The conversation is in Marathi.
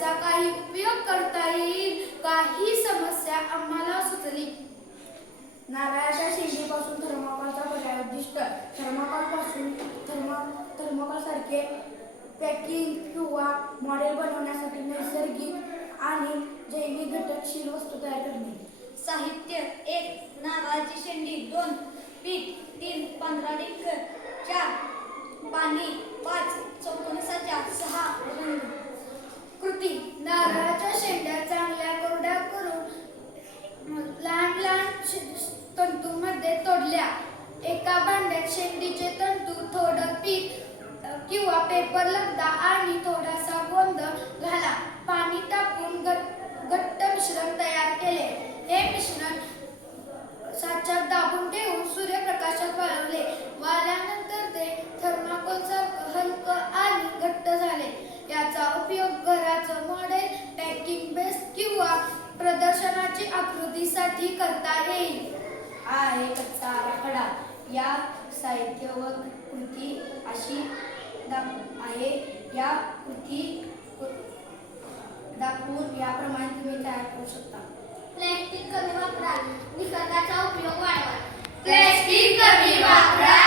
याचा काही उपयोग करता येईल काही समस्या आम्हाला सुचली. नारळाच्या शेंडीपासून थर्माकोलचा पर्याय उद्दिष्ट थर्माकोलपासून थर्माकोल सारखे पॅकिंग किंवा मॉडेल बनवण्यासाठी नैसर्गिक आणि जैविक घटकशील वस्तू तयार करणे. साहित्य 1 नारळाची शेंडी 2 पीठ 3 15 डिंक 4 पाणी 5 चौकोनाचा 6 रंग. कृती: नारळाच्या शेंड्या चांगल्या कोरड्या करून लहान लहान तंतूंमध्ये तोडल्या. एका भांड्यात शेंडीचे तंतू, थोडं पीठ किंवा पेपर लगदा आणि थोडासा गोंद घाला. पाणी टाकून घट्ट मिश्रण तयार केले. हे मिश्रण साच्यात दाबून ठेवून सूर्यप्रकाशात वाळवले. वाळल्यानंतर ते थर्माकोलसारखं हलकं आणि घट्ट झाले. याचा उपयोग घराचं मॉडेल, पॅकिंग बेस किंवा प्रदर्शनाची आकृतीसाठी करता येईल. आहे कच्चा आराखडा. या साहित्य व कृती अशी आहे. या कृती दाखवून याप्रमाणे तुम्ही तयार करू शकता. प्लॅस्टिक कमी वापरा, निसर्गाचा उपयोग वाढवा. प्लॅस्टिक कमी वापरा.